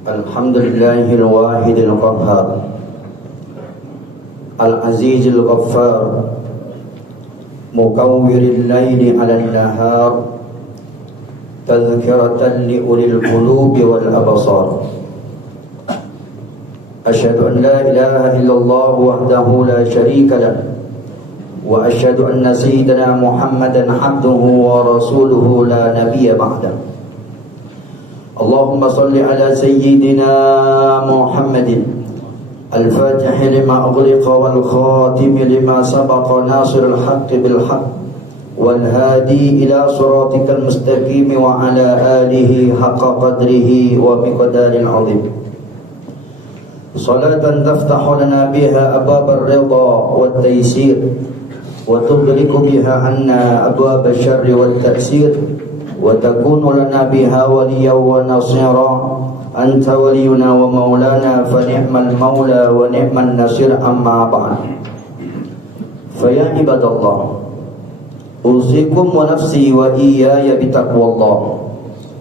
Alhamdulillahil wahidil qahhar Al-azizil ghaffar Mukawwiril layli 'alal nahar Tadhkiratan li ulil qulubi wal absar. Asyhadu an la ilaha illallah wahdahu la syarika lah wa asyhadu anna sayyidana Muhammadan 'abduhu wa rasuluhu la nabiyya ba'dah. Allahumma salli ala sayyidina Muhammadin al-fatihi lima ughliqa wal khatimi lima sabaqa nasirul haqqi bil haqq wal hadi ila siratikal mustaqim wa ala alihi haqqa qadrihi wa miqdaril azim. Salatan taftahu lana biha ababar ridha wat taysir wa tughliqu biha anna abwabasy syarri wat ta'sir wa takunu lana biha waliyan wa nasira. Anta waliyuna wa maulana fa ni'mal maula wa ni'man nasir, amma ba'd. Fa ya ibadallah, usikum wa nafsi wa iyaya bitaqwallah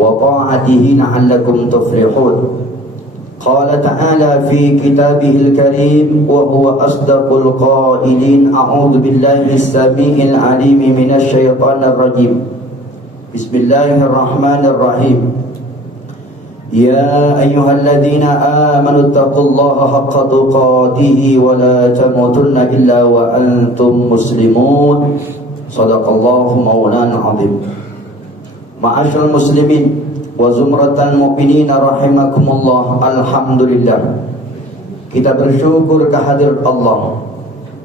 wa ta'atihi la'allakum tuflihun. Qala ta'ala fi kitabihil karim wa huwa asdaqul qailin. A'udzu billahi as-sami'il 'alim minasy syaithanir rajim. Bismillahirrahmanirrahim. Ya ayyuhalladzina amanu taqullaha haqqa tuqatih wa la tamutunna illa wa antum muslimun. Shadaqallahu maulana azim. Ma'asyiral muslimin wa zumratal mu'minin rahimakumullah. Alhamdulillah, kita bersyukur kehadirat Allah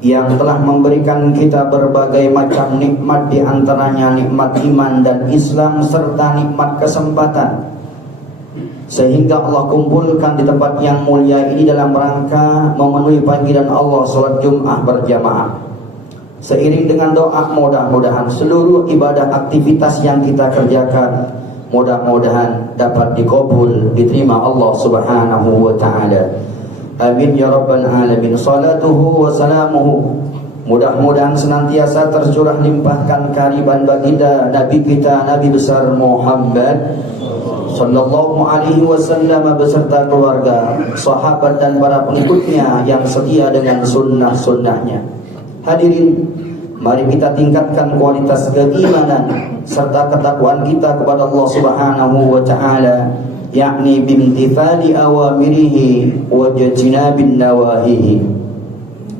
yang telah memberikan kita berbagai macam nikmat, di antaranya nikmat iman dan Islam serta nikmat kesempatan, sehingga Allah kumpulkan di tempat yang mulia ini dalam rangka memenuhi panggilan Allah salat Jumat berjamaah. Seiring dengan doa, mudah-mudahan seluruh ibadah aktivitas yang kita kerjakan mudah-mudahan dapat dikabul, diterima Allah Subhanahu wa taala. Amin ya rabbal alamin. Salatuhu wa salamuhu, mudah-mudahan senantiasa tercurah limpahkan kariban baginda Nabi kita, Nabi besar Muhammad sallallahu alaihi wasallam beserta keluarga, sahabat dan para pengikutnya yang setia dengan sunnah-sunnahnya. Hadirin, mari kita tingkatkan kualitas keimanan serta ketakwaan kita kepada Allah Subhanahu wa taala, yakni bimtithali awamirihi wa jtinabin nawahihi,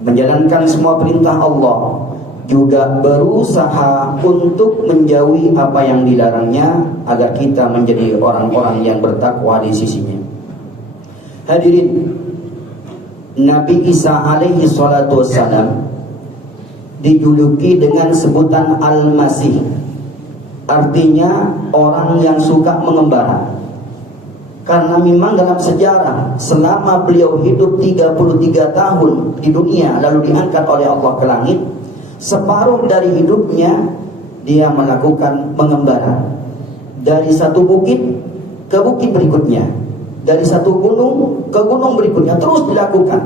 menjalankan semua perintah Allah, juga berusaha untuk menjauhi apa yang dilarangnya agar kita menjadi orang-orang yang bertakwa di sisinya. Hadirin, Nabi Isa alaihi salatu wassalam dijuluki dengan sebutan Al-Masih, artinya orang yang suka mengembara. Karena memang dalam sejarah selama beliau hidup 33 tahun di dunia lalu diangkat oleh Allah ke langit, separuh dari hidupnya dia melakukan mengembara dari satu bukit ke bukit berikutnya, dari satu gunung ke gunung berikutnya, terus dilakukan.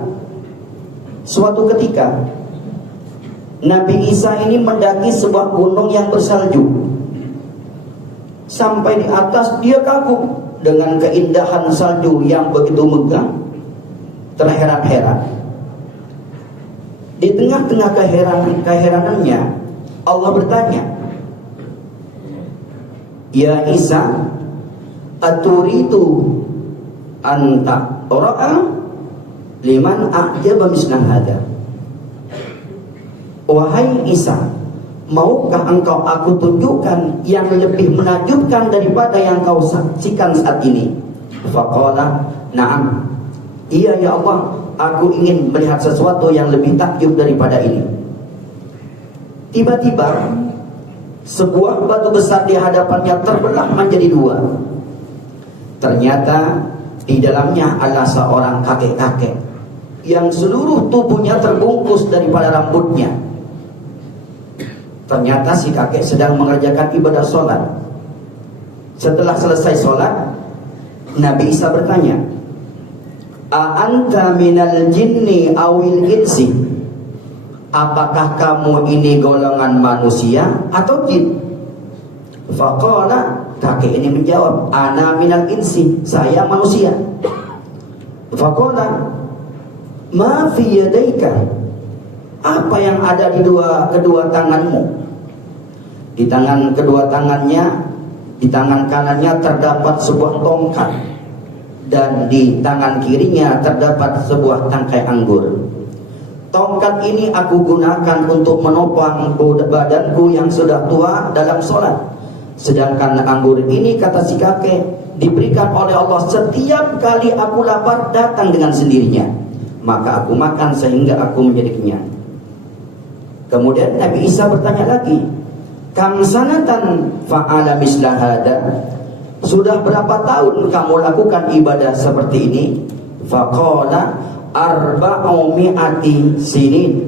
Suatu ketika Nabi Isa ini mendaki sebuah gunung yang bersalju. Sampai di atas dia kagum dengan keindahan salju yang begitu megah, terheran-heran. Di tengah-tengah keheranannya, Allah bertanya, Ya Isa, aturidu anta ora'a liman a'jaba mislan hada. Wahai Isa, maukah engkau aku tunjukkan yang lebih menakjubkan daripada yang kau saksikan saat ini? Faqala, na'am. Iya ya Allah, aku ingin melihat sesuatu yang lebih takjub daripada ini. Tiba-tiba sebuah batu besar di hadapannya terbelah menjadi dua. Ternyata di dalamnya adalah seorang kakek-kakek yang seluruh tubuhnya terbungkus daripada rambutnya. Ternyata si kakek sedang mengerjakan ibadah sholat. Setelah selesai sholat, Nabi Isa bertanya, A'anta minal jinni awil insi? Apakah kamu ini golongan manusia atau jin? Faqala, Kakek ini menjawab, ana minal insi, saya manusia. Faqala ma fi yadaika, apa yang ada di kedua tanganmu? Di tangan kedua tangannya, di tangan kanannya terdapat sebuah tongkat, dan di tangan kirinya terdapat sebuah tangkai anggur. Tongkat ini aku gunakan untuk menopang badanku yang sudah tua dalam sholat. Sedangkan anggur ini, kata si kakek, diberikan oleh Allah setiap kali aku lapar datang dengan sendirinya. Maka aku makan sehingga aku menjadi kenyang. Kemudian Nabi Isa bertanya lagi, kam sanatan fa'ala misla hada, sudah berapa tahun kamu lakukan ibadah seperti ini? Faqala arba'u mi'ati sinin,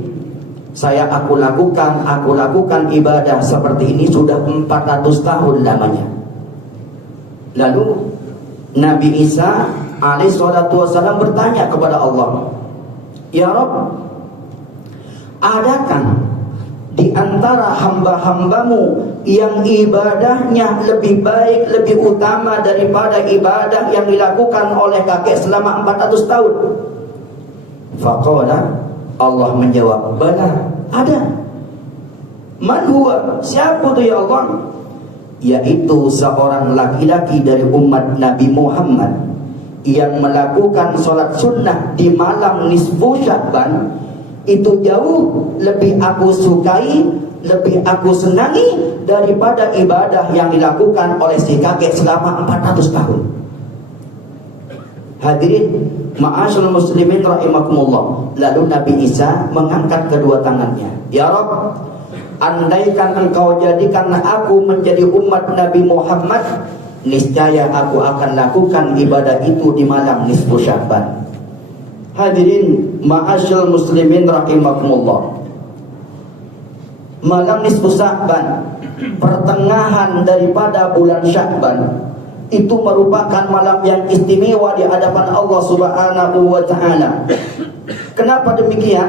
aku lakukan ibadah seperti ini sudah 400 tahun lamanya. Lalu Nabi Isa alaihi salatu wasallam bertanya kepada Allah, ya Rabb, adakah di antara hamba-hambamu yang ibadahnya lebih baik, lebih utama daripada ibadah yang dilakukan oleh kakek selama 400 tahun? Faqala, Allah menjawab, bala, ada. Man huwa, siapa itu ya Allah? Yaitu seorang laki-laki dari umat Nabi Muhammad yang melakukan sholat sunnah di malam nisfu Sya'ban. Itu jauh lebih aku sukai, lebih aku senangi daripada ibadah yang dilakukan oleh si kakek selama 400 tahun. Hadirin ma'asyarul muslimin rahimakumullah. Lalu Nabi Isa mengangkat kedua tangannya, ya Rabb, andaikan engkau jadikan aku menjadi umat Nabi Muhammad, niscaya aku akan lakukan ibadah itu di malam nisfu Sya'ban. Hadirin ma'asyarul muslimin rahimakumullah, malam nisfu Sya'ban, pertengahan daripada bulan Sya'ban, itu merupakan malam yang istimewa di hadapan Allah Subhanahu wa ta'ala. Kenapa demikian?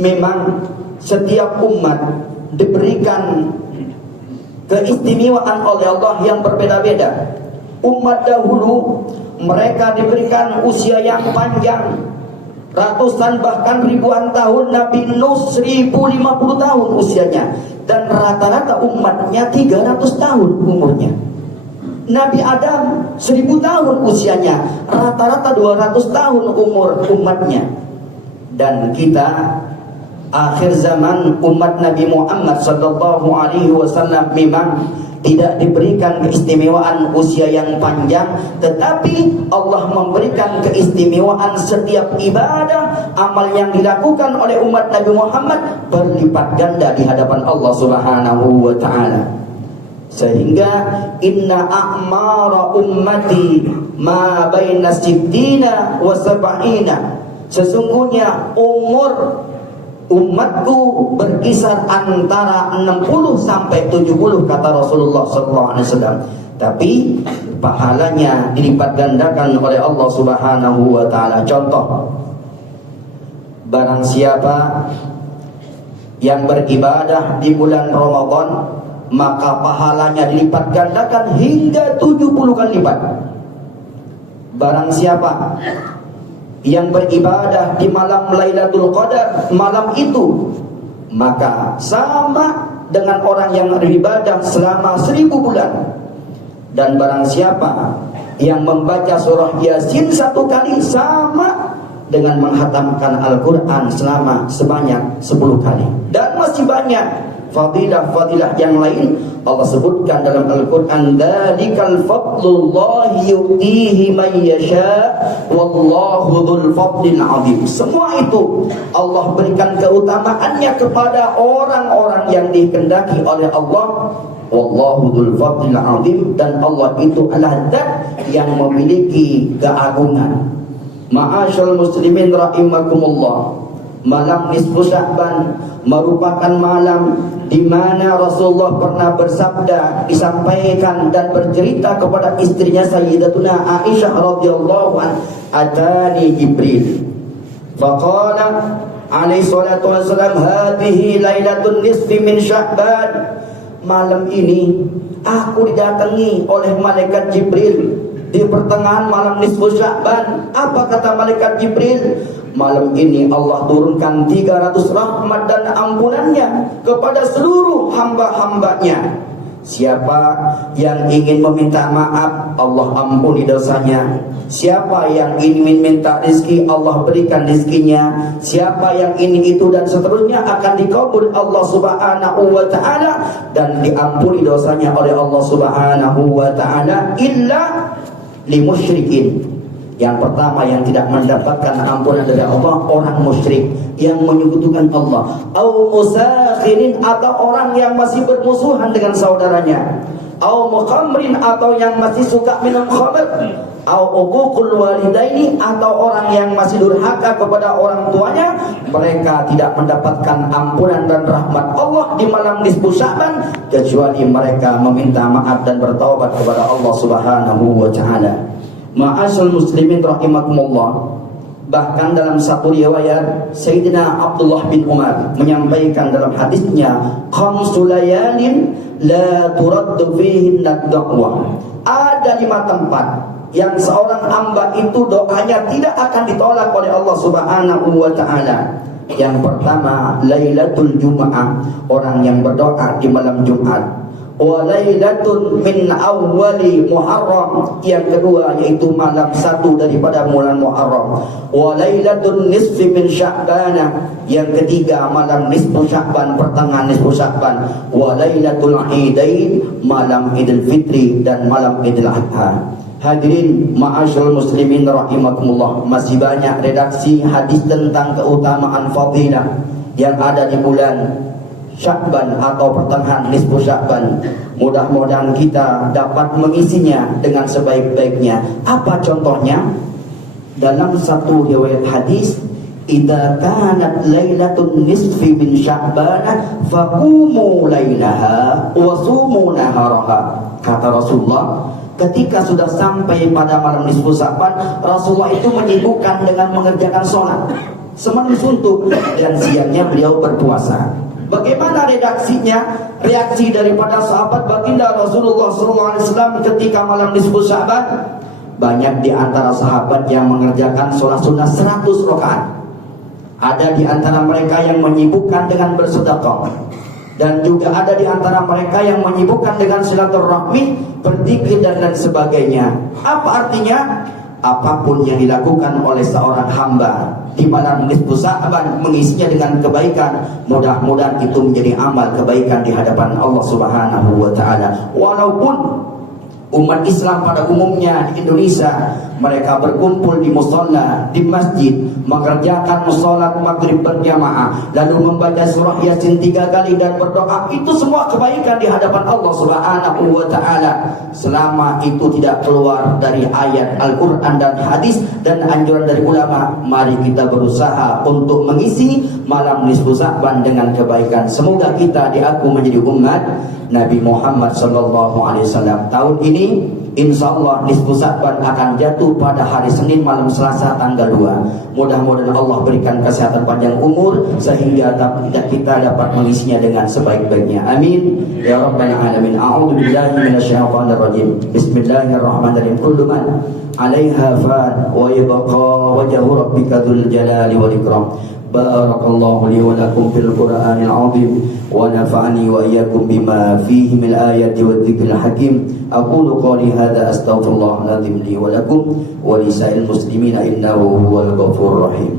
Memang setiap umat diberikan keistimewaan oleh Allah yang berbeda-beda. Umat dahulu mereka diberikan usia yang panjang, ratusan bahkan ribuan tahun. Nabi Nuh 1050 tahun usianya, dan rata-rata umatnya 300 tahun umurnya. Nabi Adam 1000 tahun usianya, rata-rata 200 tahun umur umatnya. Dan kita akhir zaman umat Nabi Muhammad sallallahu alaihi wasallam memang tidak diberikan keistimewaan usia yang panjang, tetapi Allah memberikan keistimewaan setiap ibadah amal yang dilakukan oleh umat Nabi Muhammad berlipat ganda di hadapan Allah Subhanahu wa ta'ala. Sehingga inna a'mara ummati ma baina sittina wa sab'ina, sesungguhnya umur umatku berkisar antara 60 sampai 70, kata Rasulullah SAW. Tapi pahalanya dilipat gandakan oleh Allah Subhanahu wa ta'ala. Contoh, barang siapa yang beribadah di bulan Ramadan, maka pahalanya dilipat gandakan hingga 70 kali lipat. Barang siapa yang beribadah di malam Lailatul Qadar, malam itu, maka sama dengan orang yang beribadah selama 1000 bulan. Dan barang siapa yang membaca surah Yasin 1 kali, sama dengan menghatamkan Al-Quran selama sebanyak 10 kali. Dan masih banyak fadilah-fadilah yang lain Allah sebutkan dalam Al-Quran, dzalikal fadlullahi yu'tihi man yasha wallahu dzul fadlil 'adzim. Semua itu Allah berikan keutamaannya kepada orang-orang yang dikehendaki oleh Allah. Wallahu dzul fadlil 'adzim, dan Allah itu adalah zat yang memiliki keagungan. Ma'asyarul muslimin rahimakumullah, malam nisfu Sya'ban merupakan malam di mana Rasulullah pernah bersabda, disampaikan dan bercerita kepada istrinya Sayyidatuna Aisyah radhiyallahu anha, atani Jibril faqala alaihi salatu wassalam, hadhihi lailatun nisfi min Sya'ban, malam ini aku didatangi oleh malaikat Jibril di pertengahan malam nisfu Sya'ban. Apa kata malaikat Jibril? Malam ini Allah turunkan 300 rahmat dan ampunannya kepada seluruh hamba-hambanya. Siapa yang ingin meminta maaf, Allah ampuni dosanya. Siapa yang ingin minta rezeki, Allah berikan rezekinya. Siapa yang ini itu dan seterusnya akan dikabul Allah Subhanahu wa taala dan diampuni dosanya oleh Allah Subhanahu wa taala illa limusyrikin. Yang pertama yang tidak mendapatkan ampunan dari Allah, orang musyrik yang menyekutukan Allah, au musakhirin, atau orang yang masih bermusuhan dengan saudaranya, au muqamrin, atau yang masih suka minum khamr, au uququl walidaini, atau orang yang masih durhaka kepada orang tuanya. Mereka tidak mendapatkan ampunan dan rahmat Allah di malam nisfu Sya'ban kecuali mereka meminta maaf dan bertaubat kepada Allah Subhanahu wa taala. Ma'asyal muslimin rahimakumullah. Bahkan dalam satu riwayat, Sayyidina Abdullah bin Umar menyampaikan dalam hadisnya, khamsu layalin la turaddu fihin ad-da'wah. Ada 5 tempat yang seorang hamba itu doanya tidak akan ditolak oleh Allah Subhanahu wa taala. Yang pertama, Lailatul Jum'ah, orang yang berdoa di malam Jumat. Wa lailatun min awwali Muharram, yang kedua yaitu malam 1 daripada bulan Muharram. Wa lailatun nisfi min Sya'ban, yang ketiga malam nisfu Sya'ban, pertengahan nisfu Sya'ban. Wa lailatul Idain, malam Idul Fitri dan malam Idul Adha. Hadirin ma'asyarul muslimin rahimakumullah, masih banyak redaksi hadis tentang keutamaan fadilah yang ada di bulan Sya'ban atau pertengahan nisfu Sya'ban. Mudah-mudahan kita dapat mengisinya dengan sebaik-baiknya. Apa contohnya? Dalam satu riwayat hadis, idza kanat lailatun nisfi min Sya'ban faqumu lailaha wa sumu naharaha. Kata Rasulullah, ketika sudah sampai pada malam nisfu Sya'ban, Rasulullah itu menyibukkan dengan mengerjakan sholat semalam suntuk dan siangnya beliau berpuasa. Bagaimana reaksi daripada sahabat baginda Rasulullah SAW ketika malam nisfu Sya'ban? Banyak di antara sahabat yang mengerjakan sholat sunnah 100 rakaat. Ada di antara mereka yang menyibukkan dengan bersedekah, dan juga ada di antara mereka yang menyibukkan dengan silaturahmi, berzikir dan lain sebagainya. Apa artinya? Apapun yang dilakukan oleh seorang hamba di malam nisfu Sya'ban, mengisinya dengan kebaikan, mudah-mudahan itu menjadi amal kebaikan di hadapan Allah Subhanahu wa taala. Walaupun umat Islam pada umumnya di Indonesia mereka berkumpul di musholla, di masjid, mengerjakan sholat maghrib berjamaah, lalu membaca surah Yasin 3 kali dan berdoa, itu semua kebaikan di hadapan Allah Subhanahu wa taala, selama itu tidak keluar dari ayat Al-Quran dan hadis dan anjuran dari ulama. Mari kita berusaha untuk mengisi malam nisfu Sya'ban dengan kebaikan. Semoga kita diaku menjadi umat Nabi Muhammad SAW. Tahun ini insyaallah nisfu Sya'ban akan jatuh pada hari Senin malam Selasa tanggal 2. Mudah-mudahan Allah berikan kesehatan panjang umur sehingga kita dapat mengisinya dengan sebaik-baiknya. Amin ya rabbal alamin. A'udzu billahi minasyaitonir rajim. Bismillahirrahmanirrahim. Kullu man 'alaiha fan wa yabqa wajhu rabbika dzul jalali wal ikram. Barakallahu li wa lakum fil Qur'anil 'azim wa nafa'ani wa iyyakum bima fihi min ayati wadh-dhikril hakim. Aqulu qawli hadza astaghfirullahal azim li wa lakum wa lisa'il muslimina innahu huwal ghafurur rahim.